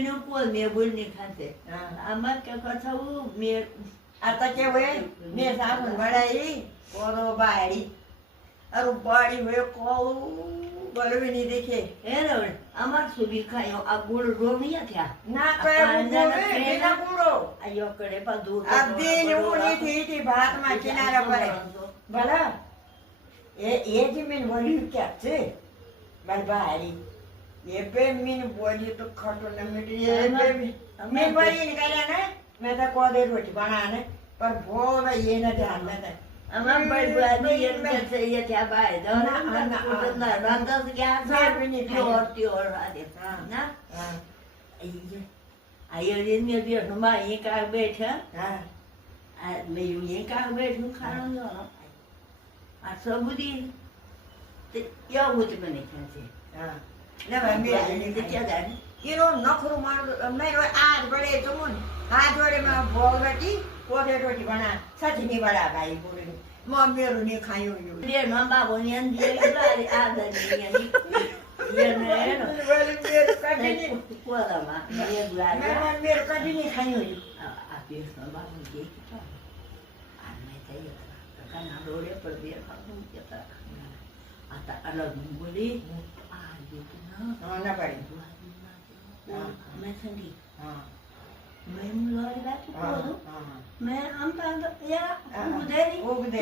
नहीं कोई मैं बोल नहीं खाते आमार क्या कथा वो मैं आता के वे ने साबुन बड़ाई कोरो बाड़ी और बाड़ी हुए को बोले भी नहीं देखे ए रे आमार सुबी खायो आ गुड़ रोमिया था ना पे बोले बिना गुड़ो आयो करे पा दूर अब दिन उनी थी भात में किनारा पर भला ये जी मैंने बोली क्या थे भाई बाड़ी ये पे मैंने बोली तो खटो न मिट ये पे मैं बोली नहीं करे ना मैं तो को दे रोटी बनाने पर बोल ये ना ध्यान में था आमार बड़ी बुआई ये क्या बाय दो ना रंदा से क्या त्योर आदे ना आयो दिन में भी नुमा ये का बैठा मैं ये का बैठूं खाना ना आ सबुदी या होते बने खाते ना भाई मेरे क्या जाने ये रो नखरो मार मैं रो आज बड़े तुम हाथ जोड़े में बोल बेटी कोठे रोटी बना सच नहीं बड़ा भाई बोले मम्मी मेरो नहीं खायो यो ये नंबा बोनियन दिए बारी आदर नहीं ये ने बोले मेरो कभी नहीं कोला मा ये बुआई मैं मेरो कभी नहीं खायो यो आप ये नंबा बोनिए तो मैं चाहिए का ना रोले पर दिया खाऊं क्या आता अलग बोली आज ये ना पड़े मैं संगी हां मैं लोरी बात को मैं हम तो या उधर